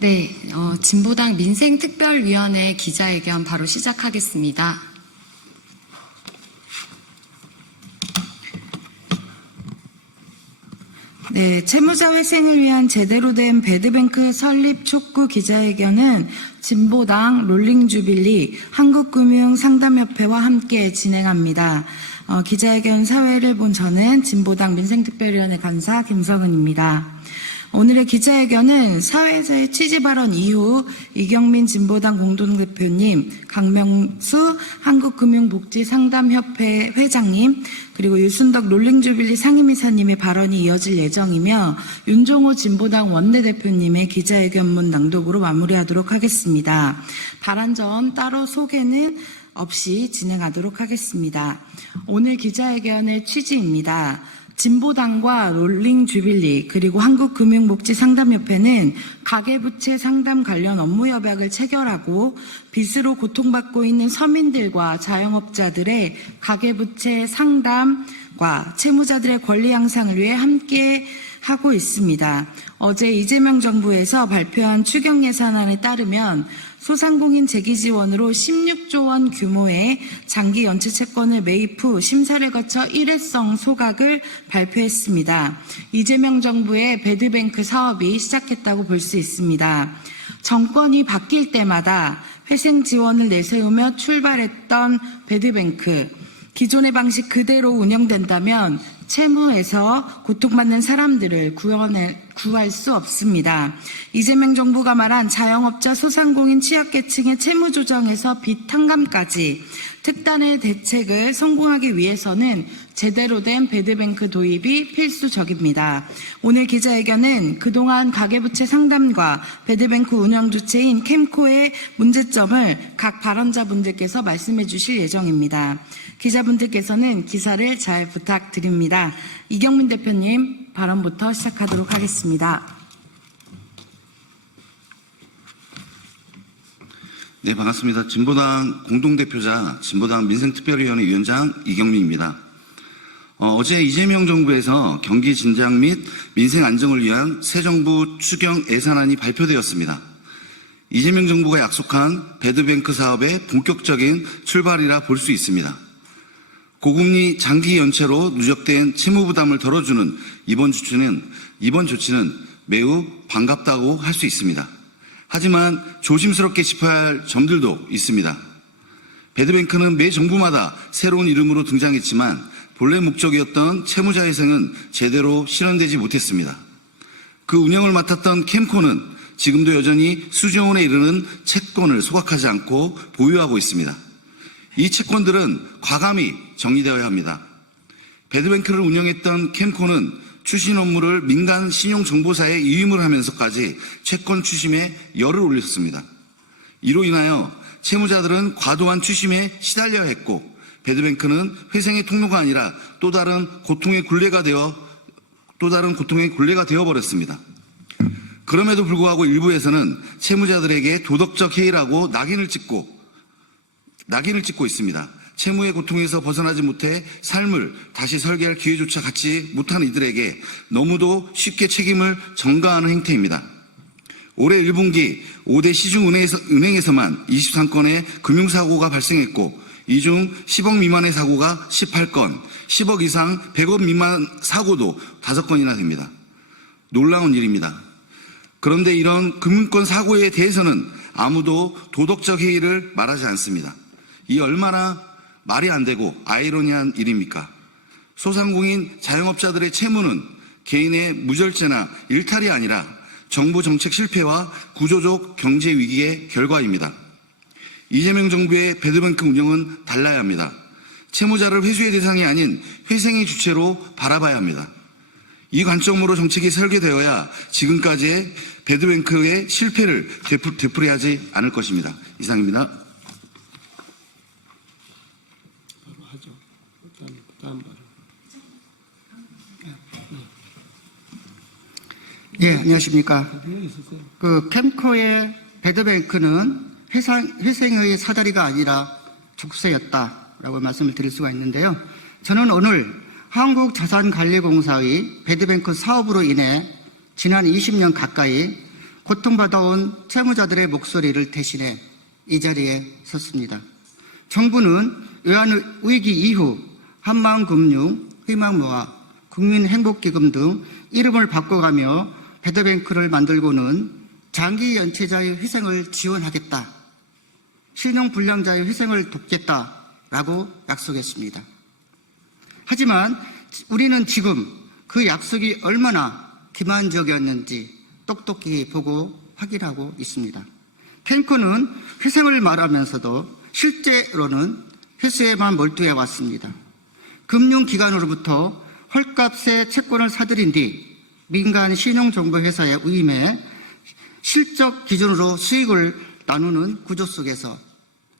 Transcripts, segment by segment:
네, 진보당 민생특별위원회 기자회견 바로 시작하겠습니다. 네, 채무자 회생을 위한 제대로 된 배드뱅크 설립 촉구 기자회견은 진보당 롤링주빌리 한국금융상담협회와 함께 진행합니다. 기자회견 사회를 본 저는 진보당 민생특별위원회 간사 김성은입니다. 오늘의 기자회견은 사회에서의 취지 발언 이후 이경민 진보당 공동대표님, 강명수 한국금융복지상담협회 회장님, 그리고 유순덕 롤링주빌리 상임이사님의 발언이 이어질 예정이며 윤종호 진보당 원내대표님의 기자회견문 낭독으로 마무리하도록 하겠습니다. 발언 전 따로 소개는 없이 진행하도록 하겠습니다. 오늘 기자회견의 취지입니다. 진보당과 롤링주빌리 그리고 한국금융복지상담협회는 가계부채 상담 관련 업무 협약을 체결하고 빚으로 고통받고 있는 서민들과 자영업자들의 가계부채 상담과 채무자들의 권리 향상을 위해 함께 하고 있습니다. 어제 이재명 정부에서 발표한 추경 예산안에 따르면 소상공인 재기 지원으로 16조 원 규모의 장기 연체 채권을 매입 후 심사를 거쳐 일회성 소각을 발표했습니다. 이재명 정부의 배드뱅크 사업이 시작했다고 볼 수 있습니다. 정권이 바뀔 때마다 회생 지원을 내세우며 출발했던 배드뱅크, 기존의 방식 그대로 운영된다면 채무에서 고통받는 사람들을 구할 수 없습니다. 이재명 정부가 말한 자영업자 소상공인 취약계층의 채무 조정에서 빚 탕감까지 특단의 대책을 성공하기 위해서는 제대로 된 배드뱅크 도입이 필수적입니다. 오늘 기자회견은 그동안 가계부채 상담과 배드뱅크 운영 주체인 캠코의 문제점을 각 발언자분들께서 말씀해 주실 예정입니다. 기자분들께서는 기사를 잘 부탁드립니다. 이경민 대표님 발언부터 시작하도록 하겠습니다. 네, 반갑습니다. 진보당 공동대표자 진보당 민생특별위원회 위원장 이경민입니다. 어제 이재명 정부에서 경기 진작 및 민생 안정을 위한 새 정부 추경 예산안이 발표되었습니다. 이재명 정부가 약속한 배드뱅크 사업의 본격적인 출발이라 볼 수 있습니다. 고금리 장기 연체로 누적된 채무 부담을 덜어주는 이번 조치는 매우 반갑다고 할 수 있습니다. 하지만 조심스럽게 짚어야 할 점들도 있습니다. 배드뱅크는 매 정부마다 새로운 이름으로 등장했지만 본래 목적이었던 채무자 회생은 제대로 실현되지 못했습니다. 그 운영을 맡았던 캠코는 지금도 여전히 수조 원에 이르는 채권을 소각하지 않고 보유하고 있습니다. 이 채권들은 과감히 정리되어야 합니다. 배드뱅크를 운영했던 캠코는 추신 업무를 민간 신용정보사에 위임을 하면서까지 채권 추심에 열을 올렸습니다. 이로 인하여 채무자들은 과도한 추심에 시달려야 했고 배드뱅크는 회생의 통로가 아니라 또 다른 고통의 굴레가 되어 버렸습니다. 그럼에도 불구하고 일부에서는 채무자들에게 도덕적 해이라고 낙인을 찍고 있습니다. 채무의 고통에서 벗어나지 못해 삶을 다시 설계할 기회조차 갖지 못한 이들에게 너무도 쉽게 책임을 전가하는 행태입니다. 올해 1분기 5대 시중은행에서만 23건의 금융사고가 발생했고 이 중 10억 미만의 사고가 18건, 10억 이상 100억 미만 사고도 5건이나 됩니다. 놀라운 일입니다. 그런데 이런 금융권 사고에 대해서는 아무도 도덕적 해이를 말하지 않습니다. 이 얼마나 말이 안 되고 아이러니한 일입니까? 소상공인 자영업자들의 채무는 개인의 무절제나 일탈이 아니라 정부 정책 실패와 구조적 경제 위기의 결과입니다. 이재명 정부의 배드뱅크 운영은 달라야 합니다. 채무자를 회수의 대상이 아닌 회생의 주체로 바라봐야 합니다. 이 관점으로 정책이 설계되어야 지금까지의 배드뱅크의 실패를 되풀이하지 않을 것입니다. 이상입니다. 예, 안녕하십니까. 캠코의 배드뱅크는 회생의 사다리가 아니라 족쇄였다라고 말씀을 드릴 수가 있는데요. 저는 오늘 한국자산관리공사의 배드뱅크 사업으로 인해 지난 20년 가까이 고통받아온 채무자들의 목소리를 대신해 이 자리에 섰습니다. 정부는 외환위기 이후 한마음금융, 희망모아, 국민행복기금 등 이름을 바꿔가며 배드뱅크를 만들고는 장기 연체자의 희생을 지원하겠다, 신용불량자의 희생을 돕겠다라고 약속했습니다. 하지만 우리는 지금 그 약속이 얼마나 기만적이었는지 똑똑히 보고 확인하고 있습니다. 캔코는 회생을 말하면서도 실제로는 회수에만 몰두해 왔습니다. 금융기관으로부터 헐값에 채권을 사들인 뒤 민간 신용정보회사에 위임해 실적 기준으로 수익을 나누는 구조 속에서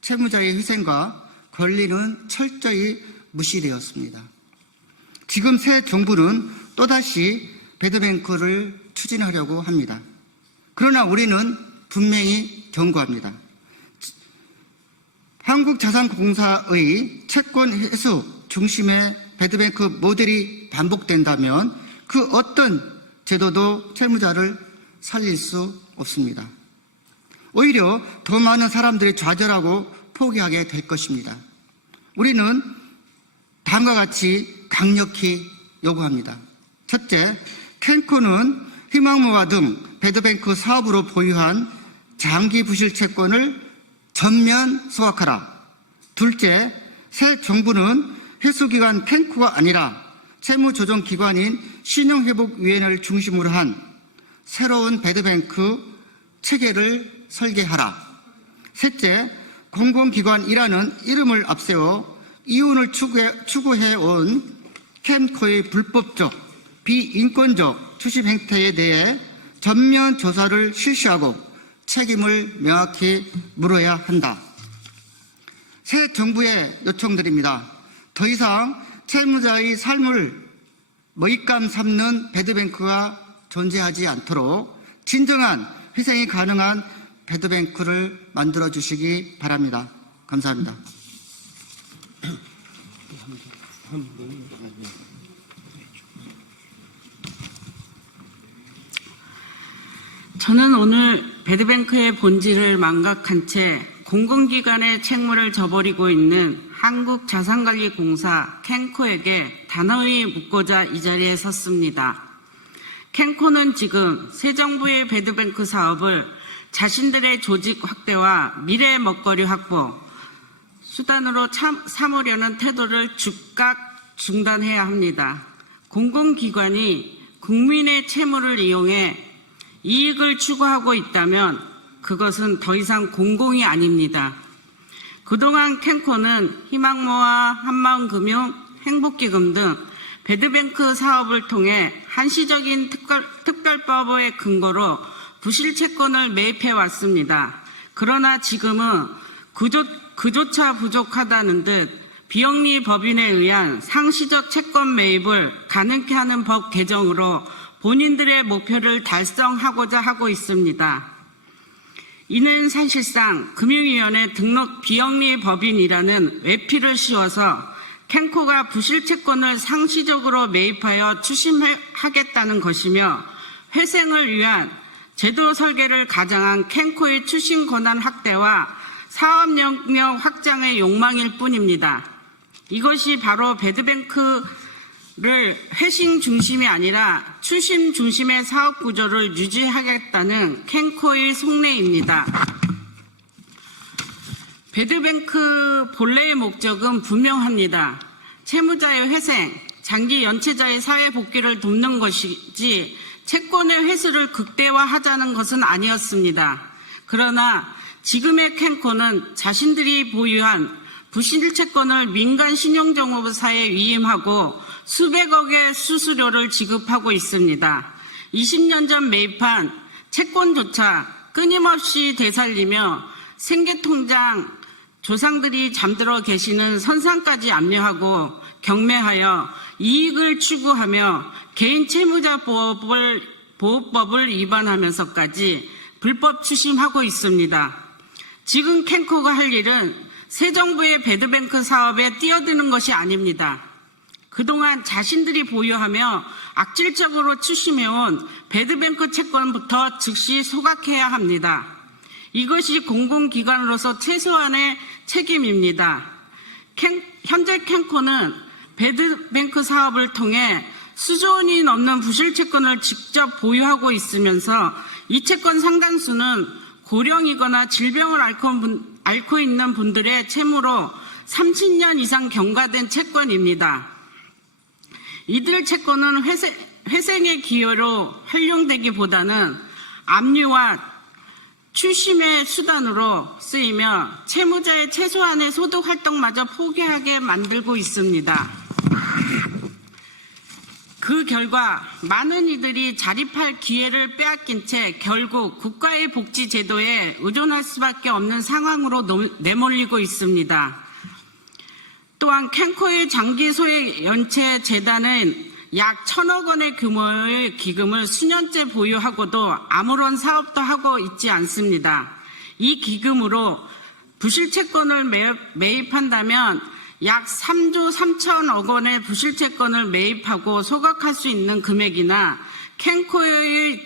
채무자의 희생과 권리는 철저히 무시되었습니다. 지금 새 정부는 또다시 배드뱅크를 추진하려고 합니다. 그러나 우리는 분명히 경고합니다. 한국자산공사의 채권 회수 중심의 배드뱅크 모델이 반복된다면 그 어떤 제도도 채무자를 살릴 수 없습니다. 오히려 더 많은 사람들이 좌절하고 포기하게 될 것입니다. 우리는 다음과 같이 강력히 요구합니다. 첫째, 캔코는 희망모아 등 배드뱅크 사업으로 보유한 장기 부실 채권을 전면 소각하라. 둘째, 새 정부는 회수기관 캔코가 아니라 채무조정기관인 신용회복위원회를 중심으로 한 새로운 배드뱅크 체계를 설계하라. 셋째, 공공기관이라는 이름을 앞세워 이윤을 추구해온 캔코의 불법적, 비인권적 추심 행태에 대해 전면 조사를 실시하고 책임을 명확히 물어야 한다. 새 정부에 요청드립니다. 더 이상 채무자의 삶을 먹잇감 삼는 배드뱅크가 존재하지 않도록 진정한 희생이 가능한 배드뱅크를 만들어 주시기 바랍니다. 감사합니다. 저는 오늘 배드뱅크의 본질을 망각한 채 공공기관의 책무를 저버리고 있는 한국자산관리공사 캔코에게 단호히 묻고자 이 자리에 섰습니다. 캔코는 지금 새 정부의 배드뱅크 사업을 자신들의 조직 확대와 미래 먹거리 확보, 수단으로 삼으려는 태도를 즉각 중단해야 합니다. 공공기관이 국민의 채무를 이용해 이익을 추구하고 있다면 그것은 더 이상 공공이 아닙니다. 그동안 캔코는 희망모아, 한마음금융, 행복기금 등 배드뱅크 사업을 통해 한시적인 특별법의 근거로 부실채권을 매입해 왔습니다. 그러나 지금은 그조차 부족하다는 듯 비영리 법인에 의한 상시적 채권 매입을 가능케 하는 법 개정으로 본인들의 목표를 달성하고자 하고 있습니다. 이는 사실상 금융위원회 등록 비영리 법인이라는 외피를 씌워서 캔코가 부실채권을 상시적으로 매입하여 추심하겠다는 것이며 회생을 위한 제도 설계를 가장한 캔코의 추심 권한 확대와 사업 영역 확장의 욕망일 뿐입니다. 이것이 바로 배드뱅크를 회생 중심이 아니라 추심 중심의 사업 구조를 유지하겠다는 캔코의 속내입니다. 배드뱅크 본래의 목적은 분명합니다. 채무자의 회생, 장기 연체자의 사회 복귀를 돕는 것이지 채권의 회수를 극대화하자는 것은 아니었습니다. 그러나 지금의 캔코는 자신들이 보유한 부실 채권을 민간 신용정보사에 위임하고 수백억의 수수료를 지급하고 있습니다. 20년 전 매입한 채권조차 끊임없이 되살리며 생계통장 조상들이 잠들어 계시는 선상까지 압류하고 경매하여 이익을 추구하며 개인 채무자 보호법을 위반하면서까지 불법 추심하고 있습니다. 지금 캔코가 할 일은 새 정부의 배드뱅크 사업에 뛰어드는 것이 아닙니다. 그동안 자신들이 보유하며 악질적으로 추심해온 배드뱅크 채권부터 즉시 소각해야 합니다. 이것이 공공기관으로서 최소한의 책임입니다. 현재 캔코는 배드뱅크 사업을 통해 수조 원이 넘는 부실채권을 직접 보유하고 있으면서 이 채권 상당수는 고령이거나 질병을 앓고 있는 분들의 채무로 30년 이상 경과된 채권입니다. 이들 채권은 회생의 기여로 활용되기보다는 압류와 추심의 수단으로 쓰이며 채무자의 최소한의 소득 활동마저 포기하게 만들고 있습니다. 그 결과 많은 이들이 자립할 기회를 빼앗긴 채 결국 국가의 복지 제도에 의존할 수밖에 없는 상황으로 내몰리고 있습니다. 또한 캔코의 장기 소액 연체 재단은 약 1,000억 원의 규모의 기금을 수년째 보유하고도 아무런 사업도 하고 있지 않습니다. 이 기금으로 부실채권을 매입한다면 약 3조 3천억 원의 부실채권을 매입하고 소각할 수 있는 금액이나 캔코의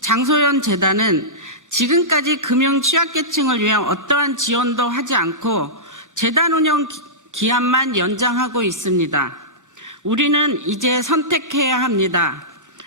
장소연 재단은 지금까지 금융 취약계층을 위한 어떠한 지원도 하지 않고 재단 운영 기한만 연장하고 있습니다. 우리는 이제 선택해야 합니다.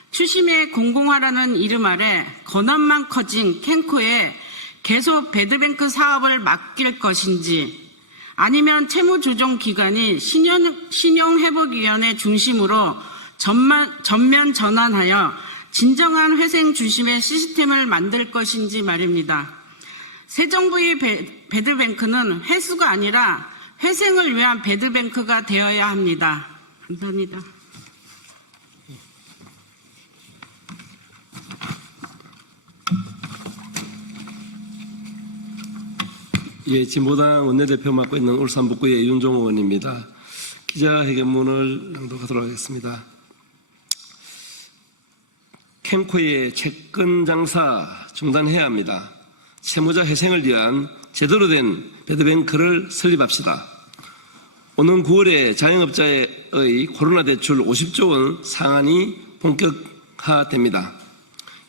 추심의 공공화라는 이름 아래 건원만 커진 캔코에 계속 배드뱅크 사업을 맡길 것인지 아니면 채무조정기관이 신용회복위원회 중심으로 전면 전환하여 진정한 회생 중심의 시스템을 만들 것인지 말입니다. 새 정부의 배드뱅크는 회수가 아니라 회생을 위한 배드뱅크가 되어야 합니다. 감사합니다. 예, 진보당 원내대표 맡고 있는 울산 북구의 윤종호 의원입니다. 기자회견문을 낭독하도록 하겠습니다. 캔코의 채권 장사 중단해야 합니다. 채무자 회생을 위한 제대로 된 배드뱅크를 설립합시다. 오는 9월에 자영업자의 코로나 대출 50조 원 상한이 본격화됩니다.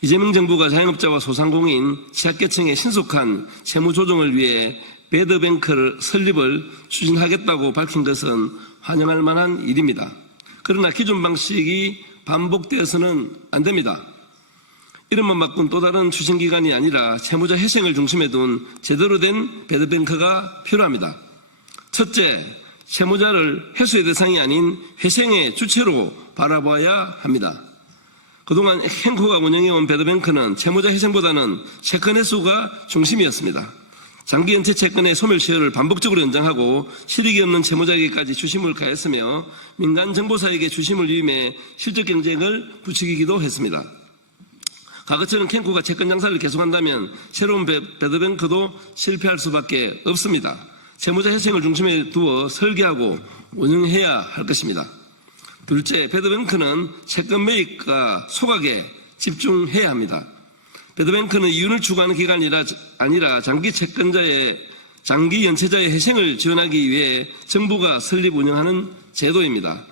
이재명 정부가 자영업자와 소상공인, 취약계층의 신속한 채무 조정을 위해 배드뱅크를 설립을 추진하겠다고 밝힌 것은 환영할 만한 일입니다. 그러나 기존 방식이 반복되어서는 안 됩니다. 이름만 바꾼 또 다른 추진기관이 아니라 채무자 회생을 중심에 둔 제대로 된 배드뱅크가 필요합니다. 첫째, 채무자를 회수의 대상이 아닌 회생의 주체로 바라봐야 합니다. 그동안 캔코가 운영해온 배드뱅크는 채무자 회생보다는 채권 회수가 중심이었습니다. 장기 연체 채권의 소멸시효를 반복적으로 연장하고 실익이 없는 채무자에게까지 주심을 가했으며 민간 정보사에게 주심을 위임해 실적 경쟁을 부추기기도 했습니다. 과거처럼 캔코가 채권 장사를 계속한다면 새로운 배드뱅크도 실패할 수밖에 없습니다. 채무자 회생을 중심에 두어 설계하고 운영해야 할 것입니다. 둘째, 배드뱅크는 채권 매입과 소각에 집중해야 합니다. 배드뱅크는 이윤을 추구하는 기관이 아니라 장기 연체자의 회생을 지원하기 위해 정부가 설립 운영하는 제도입니다.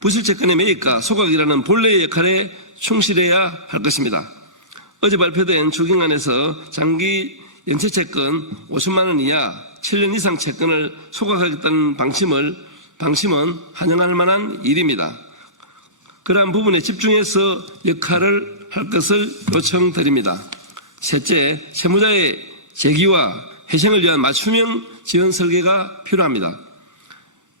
부실채권의 매입과 소각이라는 본래의 역할에 충실해야 할 것입니다. 어제 발표된 추경안에서 장기 연체채권 50만 원 이하 7년 이상 채권을 소각하겠다는 방침은 환영할 만한 일입니다. 그러한 부분에 집중해서 역할을 할 것을 요청드립니다. 셋째, 채무자의 재기와 회생을 위한 맞춤형 지원 설계가 필요합니다.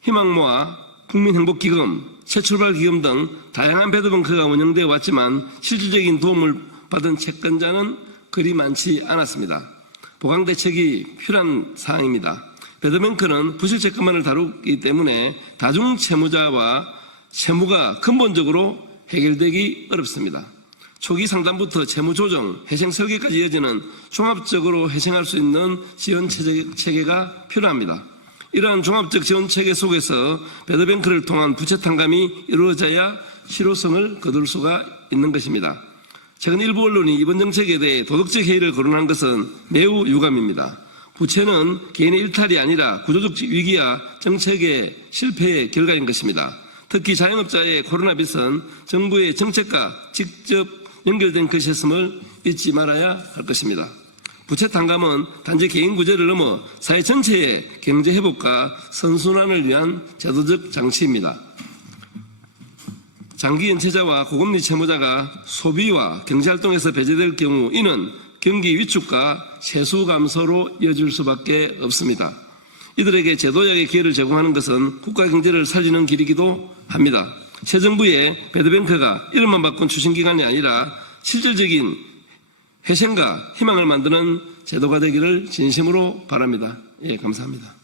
희망모아, 국민행복기금, 새출발기금 등 다양한 배드뱅크가 운영되어 왔지만 실질적인 도움을 받은 채권자는 그리 많지 않았습니다. 보강 대책이 필요한 사항입니다. 배드뱅크는 부실채권만을 다루기 때문에 다중채무자와 채무가 근본적으로 해결되기 어렵습니다. 초기 상담부터 채무조정, 회생 설계까지 이어지는 종합적으로 회생할 수 있는 지원체계가 필요합니다. 이러한 종합적 지원체계 속에서 배드뱅크를 통한 부채 탕감이 이루어져야 실효성을 거둘 수가 있는 것입니다. 최근 일부 언론이 이번 정책에 대해 도덕적 해이를 거론한 것은 매우 유감입니다. 부채는 개인의 일탈이 아니라 구조적 위기와 정책의 실패의 결과인 것입니다. 특히 자영업자의 코로나 빚은 정부의 정책과 직접 연결된 것이었음을 잊지 말아야 할 것입니다. 부채 탕감은 단지 개인 구제를 넘어 사회 전체의 경제 회복과 선순환을 위한 제도적 장치입니다. 장기 연체자와 고금리 채무자가 소비와 경제활동에서 배제될 경우 이는 경기 위축과 세수 감소로 이어질 수밖에 없습니다. 이들에게 제도약의 기회를 제공하는 것은 국가 경제를 살리는 길이기도 합니다. 새 정부의 배드뱅크가 이름만 바꾼 추진기관이 아니라 실질적인 회생과 희망을 만드는 제도가 되기를 진심으로 바랍니다. 예, 감사합니다.